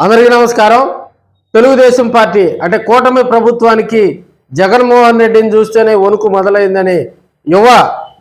అందరికీ నమస్కారం. తెలుగుదేశం పార్టీ అంటే కూటమి ప్రభుత్వానికి జగన్మోహన్ రెడ్డిని చూస్తేనే వణుకు మొదలైందని యువ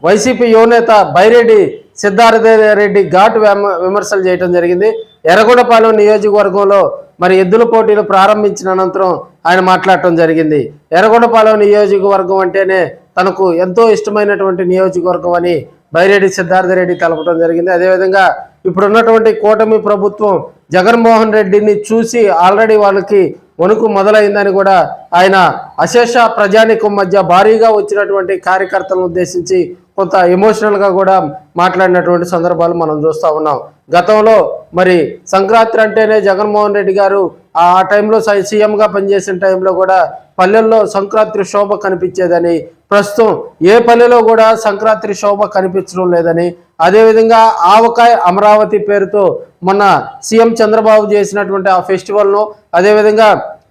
వైసీపీ యువనేత బైరెడ్డి సిద్ధార్థరెడ్డి ఘాటు విమర్శలు చేయడం జరిగింది. ఎర్రగొండపాలెం నియోజకవర్గంలో మరి ఎద్దుల పోటీలు ప్రారంభించిన అనంతరం ఆయన మాట్లాడటం జరిగింది. ఎర్రగొండపాలెం నియోజకవర్గం అంటేనే తనకు ఎంతో ఇష్టమైనటువంటి నియోజకవర్గం అని బైరెడ్డి సిద్ధార్థరెడ్డి తెలపడం జరిగింది. అదేవిధంగా ఇప్పుడున్నటువంటి కూటమి ప్రభుత్వం జగన్మోహన్ రెడ్డిని చూసి ఆల్రెడీ వాళ్ళకి వణుకు మొదలైందని కూడా ఆయన అశేష ప్రజానికం మధ్య భారీగా వచ్చినటువంటి కార్యకర్తలను ఉద్దేశించి కొంత ఎమోషనల్గా కూడా మాట్లాడినటువంటి సందర్భాలు మనం చూస్తూ ఉన్నాం. గతంలో మరి సంక్రాంతి అంటేనే జగన్మోహన్ రెడ్డి గారు ఆ టైంలో సీఎంగా పనిచేసిన టైంలో కూడా పల్లెల్లో సంక్రాంతి శోభ కనిపించేదని, ప్రస్తుతం ఏ పల్లెలో కూడా సంక్రాంతి శోభ కనిపించడం లేదని, అదేవిధంగా ఆవకాయ అమరావతి పేరుతో మొన్న సీఎం చంద్రబాబు చేసినటువంటి ఆ ఫెస్టివల్ను, అదేవిధంగా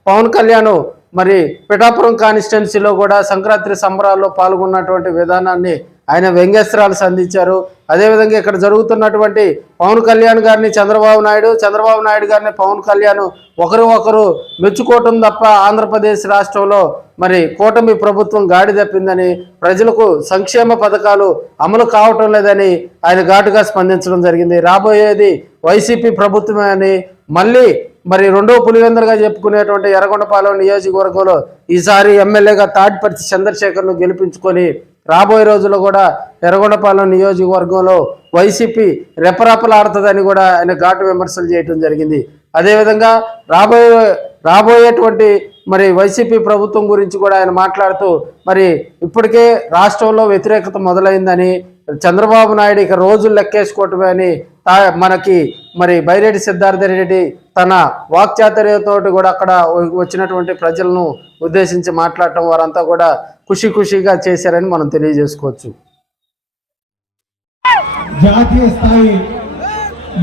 పవన్ కళ్యాణ్ మరి పిఠాపురం కాన్స్టిట్యున్సీలో కూడా సంక్రాంతి సంబరాల్లో పాల్గొన్నటువంటి విధానాన్ని ఆయన వ్యంగ్యాస్త్రాలు సంధించారు. అదేవిధంగా ఇక్కడ జరుగుతున్నటువంటి పవన్ కళ్యాణ్ గారిని చంద్రబాబు నాయుడు గారిని పవన్ కళ్యాణ్ ఒకరు మెచ్చుకోవటం తప్ప ఆంధ్రప్రదేశ్ రాష్ట్రంలో మరి కూటమి ప్రభుత్వం గాడి తప్పిందని, ప్రజలకు సంక్షేమ పథకాలు అమలు కావటం లేదని ఆయన ఘాటుగా స్పందించడం జరిగింది. రాబోయేది వైసీపీ ప్రభుత్వమే అని మళ్ళీ మరి రెండో పులివెందులుగా చెప్పుకునేటువంటి ఎర్రగొండపాలెం నియోజకవర్గంలో ఈసారి ఎమ్మెల్యేగా తాడిపర్తి చంద్రశేఖర్ను గెలిపించుకొని రాబోయే రోజుల్లో కూడా ఎర్రగొండపాలెం నియోజకవర్గంలో వైసీపీ రెపరెపలాడుతుందని కూడా ఆయన ఘాటు విమర్శలు చేయడం జరిగింది. అదేవిధంగా రాబోయేటువంటి మరి వైసీపీ ప్రభుత్వం గురించి కూడా ఆయన మాట్లాడుతూ మరి ఇప్పటికే రాష్ట్రంలో వ్యతిరేకత మొదలైందని, చంద్రబాబు నాయుడు ఇక రోజులు లెక్కేసుకోవటమే అని మనకి మరి బైరెడ్డి సిద్ధార్థరెడ్డి తన వాక్చాతుర్యంతో కూడా అక్కడ వచ్చినటువంటి ప్రజలను ఉద్దేశించి మాట్లాడటం వారంతా కూడా ఖుషిగా చేశారని మనం తెలియజేసుకోవచ్చు. జాతీయ స్థాయి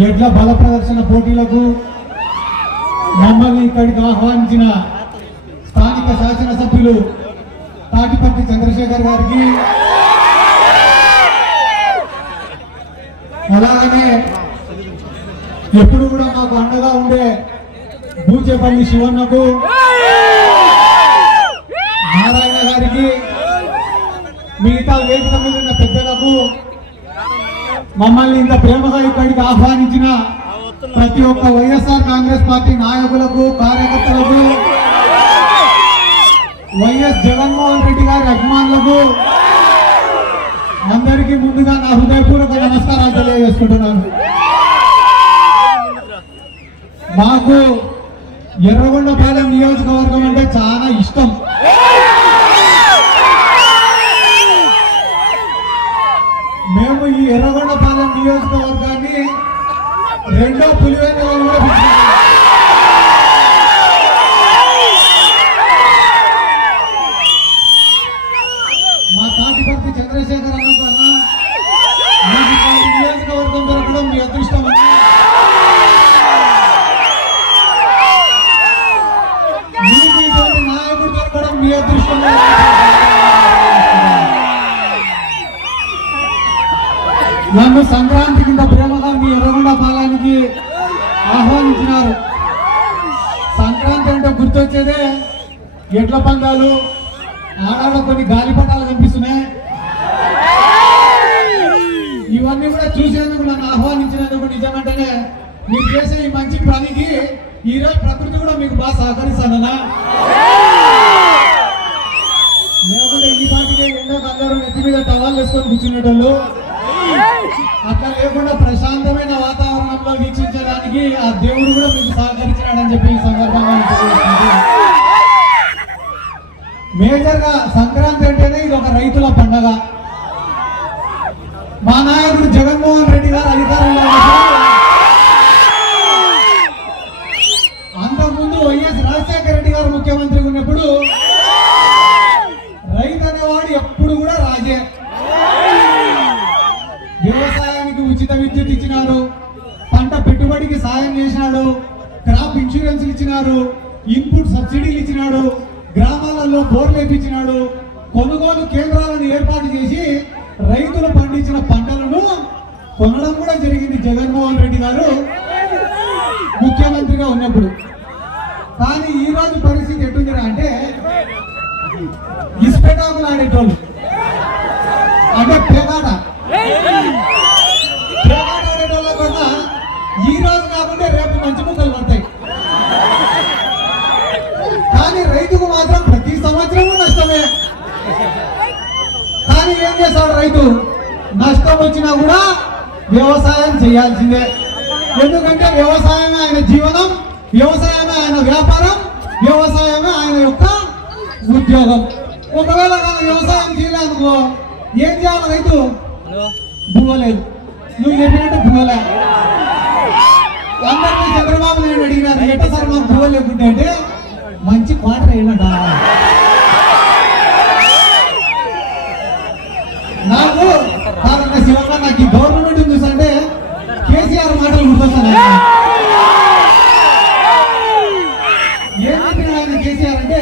ఎడ్ల బల ప్రదర్శన పోటీలకు మమ్మల్ని ఇక్కడికి ఆహ్వానించిన స్థానిక శాసనసభ్యులు తాటిపర్తి చంద్రశేఖర్ గారికి, అలాగనే ఎప్పుడు కూడా మాకు అండగా ఉండే బూచేపల్లి శివన్నకు, నారాయణ గారికి, మిగతా వేదిక మీద ఉన్న పెద్దలకు, మమ్మల్ని ఇంత ప్రేమగా ఇక్కడికి ఆహ్వానించిన ప్రతి ఒక్క వైఎస్ఆర్ కాంగ్రెస్ పార్టీ నాయకులకు, కార్యకర్తలకు, వైఎస్ జగన్మోహన్ రెడ్డి గారి అభిమానులకు అందరికీ ముందుగా నా హృదయపూర్వక నమస్కారాలు తెలియజేసుకుంటున్నాను. మాకు ఎర్రగొండపాలెం నియోజకవర్గం అంటే చాలా ఇష్టం. మేము ఈ ఎర్రగొండపాలెం నియోజకవర్గాన్ని రెండో పులివెందుల మా తాటిపర్తి చంద్రశేఖర్ అన్న నియోజకవర్గం దొరకడం మీ అదృష్టం. నాయకుడు దొరకడం మీ అదృష్టం. నన్ను సంక్రాంతి కింద ప్రేమగా మీ ఎర్రగొండపాలెంకి ఆహ్వానించినారు. సంక్రాంతి అంటే గుర్తొచ్చేదే ఎడ్ల పందాలు, ఆడాడ కొన్ని గాలిపటాలు కనిపిస్తున్నాయి. ఇవన్నీ కూడా చూసేందుకు నన్ను ఆహ్వానించినందుకు నిజమంటేనే మీరు చేసే ఈ మంచి పనికి ఈరోజు ప్రకృతి కూడా మీకు బాగా సహకరిస్తానన్నా. లేకుంటే ఈ పాటికే ఎండకు అందరూ నెత్తి మీద టవాళ్ళు వేసుకొని కూర్చునేటోళ్ళు. అట్లా లేకుండా ప్రశాంతమైన వాతావరణంలో వీక్షించడానికి ఆ దేవుడు కూడా మీకు సహకరించినాడని చెప్పి ఈ సందర్భంగా మేజర్ గా సంక్రాంతి అంటేనే ఇది ఒక రైతుల పండగ. మా నాయకుడు జగన్మోహన్ రెడ్డి గారు అధికారంలో అంతకుముందు వైఎస్ రాజశేఖర రెడ్డి గారు ముఖ్యమంత్రిగా ఉన్నప్పుడు రైతు అనేవాడు ఎప్పుడు కూడా రాజే. వ్యవసాయానికి ఉచిత విద్యుత్ ఇచ్చినారు, పంట పెట్టుబడికి సాయం చేసినాడు, క్రాప్ ఇన్సూరెన్స్ ఇచ్చినారు, ఇన్పుట్ సబ్సిడీలు ఇచ్చినాడు, గ్రామాలలో బోర్లు వేపించినాడు, కొనుగోలు కేంద్రాలను ఏర్పాటు చేసి రైతులు పండించిన పంటలను కొనడం కూడా జరిగింది జగన్మోహన్ రెడ్డి గారు. ముఖ్యమంత్రిగా ఉన్నప్పుడు. కానీ ఈ రోజు పరిస్థితి ఎట్టుందిరా అంటే ఇసుపెటాకులు ఆడేటోళ్ళు అంటే పేకాట ఆడేటోళ్ళ కన్నా ఈ రోజు కాకుండా రేపు మంచి ముక్కలు పడతాయి. కానీ రైతుకు మాత్రం ప్రతి సంవత్సరము నష్టమే. కానీ ఏం చేస్తాడు రైతు? నష్టం వచ్చినా కూడా వ్యవసాయం చేయాల్సిందే. ఎందుకంటే వ్యవసాయమే ఆయన జీవనం, వ్యవసాయమే ఆయన వ్యాపారం, వ్యవసాయమే ఆయన యొక్క ఉద్యోగం. ఒకవేళ కానీ వ్యవసాయం చేయలేదుకో ఏం చేయాలి రైతు? భూగలేదు. నువ్వు చెప్పినట్టు భూగలే. అందరికీ చంద్రబాబు నాయుడు అడిగినారు ఎట్ట సార్ మాకు భూగలేకుంటే అంటే మంచి పాట వేయమంట. నాకు కాదన్న శివంగా నాకు ఈ గవర్నమెంట్ చూసంటే కేసీఆర్ మాటలు గుర్తొస్తాను. ఏం చెప్పిన ఆయన కేసీఆర్ అంటే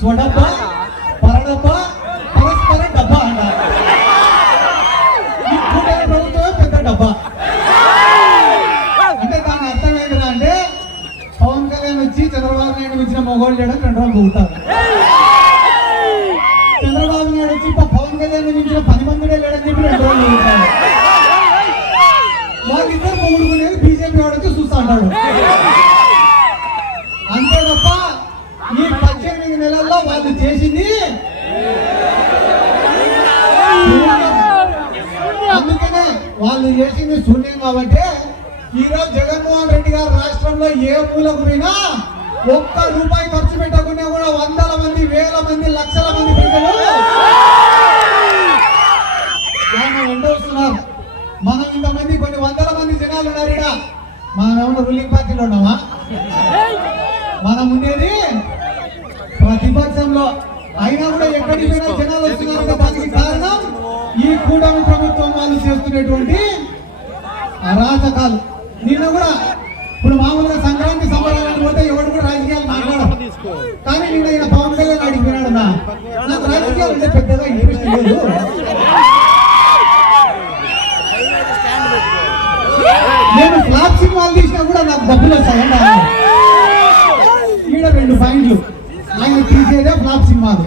స్వడబ్బ పరడబ్బ పరస్పర డబ్బా అంట. ఈ కూటమి ప్రభుత్వమే పెద్ద డబ్బా అంటే దాని అర్థం ఏంటిదా అంటే పవన్ కళ్యాణ్ వచ్చి చంద్రబాబు నాయుడు వచ్చిన మొగోళ్ళు చేయడానికి 2 రోజులు పోతారు. చంద్రబాబు నాయుడు వచ్చి పవన్ కళ్యాణ్ మించిన 10 మంది లేడని చెప్పి 2 రోజులు పోతారు. వాళ్ళిద్దరు పొగుడుకునేది బీజేపీ వాడు వచ్చి చూస్తా అంటాడు. అంతే తప్ప ఈ 18 నెలల్లో వాళ్ళు చేసింది అందుకనే వాళ్ళు చేసింది శూన్యం. కాబట్టి ఈరోజు జగన్మోహన్ రెడ్డి గారు రాష్ట్రంలో ఏ మూలకు పోయినా ఒక్క రూపాయి ఖర్చు పెట్టకుండా కూడా వందల మంది, వేల మంది, లక్షల మంది ప్రజలు ఎండవుతున్నారు. మనం ఇంతమంది కొన్ని వందల మంది జనాలు ఉన్నారు ఇక్కడ. మనం ఏమన్నా రూలింగ్ పార్టీలో ఉన్నామా? మనం ఉండేది ప్రతిపక్షంలో. అయినా కూడా ఎక్కడికి పోయినా జనాలు వస్తున్నారంటే దానికి కారణం ఈ కూటమి ప్రభుత్వం వాళ్ళు చేస్తున్నటువంటి అరాచకాలు. నిన్న కూడా ఇప్పుడు మామూలుగా సంక్రాంతి సంబరాలను పోతే ఎవరు కూడా రాజకీయాలు మాట్లాడరు. కానీ నిన్న ఈయన పవన్ కళ్యాణ్ అడిగి వినాడన్నా నాకు రాజకీయాలు అంటే పెద్దగా ఇంట్రెస్ట్ లేదు. నేను ఫ్లాప్ సినిమాలు తీసినా కూడా నాకు డబ్బులు వస్తాయండి. ఈడ 2 పాయింట్లు ఆయన తీసేదే ఫ్లాప్ సినిమాలు.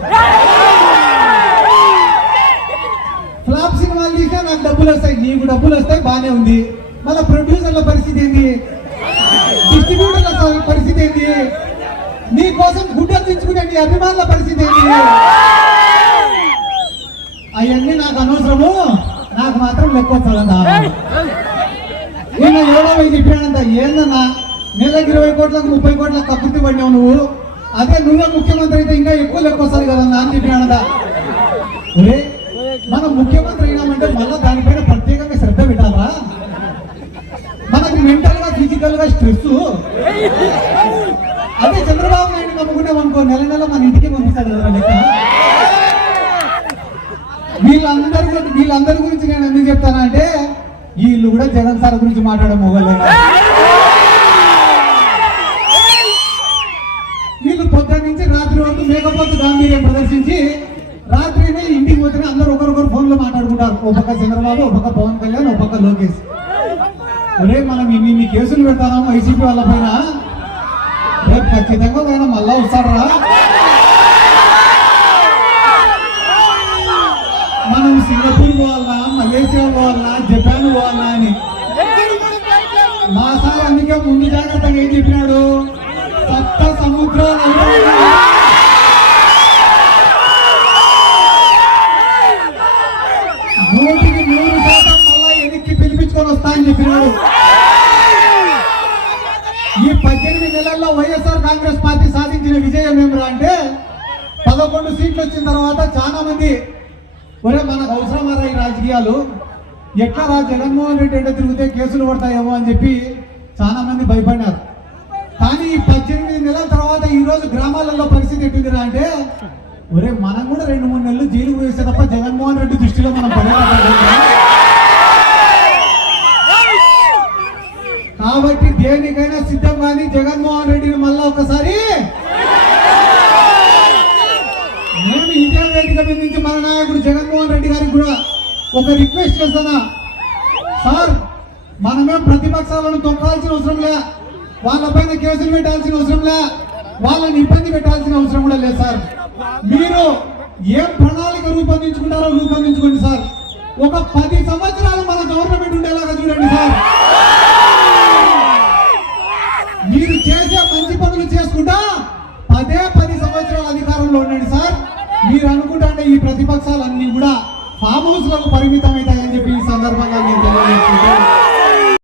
ఫ్లాప్ సినిమాలు తీసినా నాకు డబ్బులు వస్తాయి, నీకు డబ్బులు వస్తాయి, బాగానే ఉంది. మన ప్రొడ్యూసర్ల పరిస్థితి ఏంటి? డిస్ట్రిబ్యూటర్ల పరిస్థితి ఏంటి? నీ కోసం గుడ్డలు తెచ్చుకునే నీ అభిమానుల పరిస్థితి ఏంటి? అవన్నీ నాకు అనవసరము, నాకు మాత్రం లెక్క వస్తుందా? నేను ఎవరో చెప్పానంట ఏందన్నా నెలకి 20 కోట్లకు 30 కోట్లకు కక్కుర్తి పడినావు నువ్వు. అదే నువ్వే ముఖ్యమంత్రి అయితే ఇంకా ఎక్కువ లెక్క వస్తుంది కదన్నా అని చెప్పానంట. ఒరే మనం ముఖ్యమంత్రి అయినామంటే మళ్ళీ దానిపైన ప్రత్యేకంగా శ్రద్ధ పెట్టాలా? మనకు మెంటల్ గా, ఫిజికల్ గా స్ట్రెస్. అదే చంద్రబాబు నాయుడు నమ్ముకున్నాం అనుకో నెల నెల మన ఇంటికి పంపిస్తాడు కదా లెక్క. వీళ్ళందరి గురించి నేను ఎందుకు చెప్తానంటే వీళ్ళు కూడా జగన్ సార్ గురించి మాట్లాడే మొగలే. వీళ్ళు పొద్దున్న నుంచి రాత్రి వరకు మేకపోతు గాంభీర్యం ప్రదర్శించి రాత్రినే ఇంటికి పోతే అందరూ ఒకరొకరు ఫోన్లో మాట్లాడుకుంటారు. ఒక పక్క చంద్రబాబు, ఒక పక్క పవన్ కళ్యాణ్, ఒక పక్క లోకేష్. ఒరే మనం ఇన్ని కేసులు పెడతాము వైసీపీ వాళ్ళ పైన, రేపు ఖచ్చితంగా ఆయన మళ్ళా వస్తాడరా. మనం సింగపూర్ పోవాలన్నా, మలేషియా పోవాలన్నా, జపాన్ పోవాలన్నా అని. మా సార్ అందుకే ముందు జాగ్రత్తగా ఏం చెప్పినాడు? సప్త సముద్రాలు 100% మళ్ళా ఎన్నికకి పిలిపించుకొని వస్తా అని చెప్పినాడు. ఈ 18 నెలల్లో వైఎస్ఆర్ కాంగ్రెస్ పార్టీ సాధించిన విజయం ఏమిరా అంటే 11 సీట్లు వచ్చిన తర్వాత చాలా మంది ఒరే మనకు అవసరమారా ఈ రాజకీయాలు, ఎట్లా రా జగన్మోహన్ రెడ్డి అంటే తిరిగితే కేసులు పడతాయేమో అని చెప్పి చాలా మంది భయపడినారు. కానీ ఈ 18 నెలల తర్వాత ఈ రోజు గ్రామాలలో పరిస్థితి ఎట్టిందిరా అంటే ఒరే మనం కూడా 2-3 నెలలు జైలుకు వేస్తే తప్ప జగన్మోహన్ రెడ్డి దృష్టిలో మనం పడేలా. కాబట్టి దేనికైనా సిద్ధం కానీ జగన్మోహన్ రెడ్డిని మళ్ళా ఒకసారి నేను ఇండియా వేదిక మీద నుంచి మన నాయకుడు జగన్మోహన్ రెడ్డి గారికి కూడా ఒక రిక్వెస్ట్ చేస్తానా? సార్ మనమే ప్రతిపక్షాలను తొక్కాల్సిన అవసరం లే, వాళ్ళపైన కేసులు పెట్టాల్సిన అవసరం లే, వాళ్ళని ఇబ్బంది పెట్టాల్సిన అవసరం కూడా లేదు సార్. మీరు ఏం ప్రణాళిక రూపొందించుకుంటారో రూపొందించుకోండి సార్. ఒక 10 సంవత్సరాలు మన గవర్నమెంట్ ఉండేలాగా చూడండి సార్. మీరు చేసే మంచి పనులు చేసుకుంటా 10 సంవత్సరాల అధికారంలో ఉండండి సార్. మీరు అనుకుంటే ఈ ప్రతిపక్షాలన్నీ కూడా ఫామ్ హౌస్ లకు పరిమితం అవుతాయని చెప్పి ఈ సందర్భంగా నేను తెలియజేస్తున్నాను.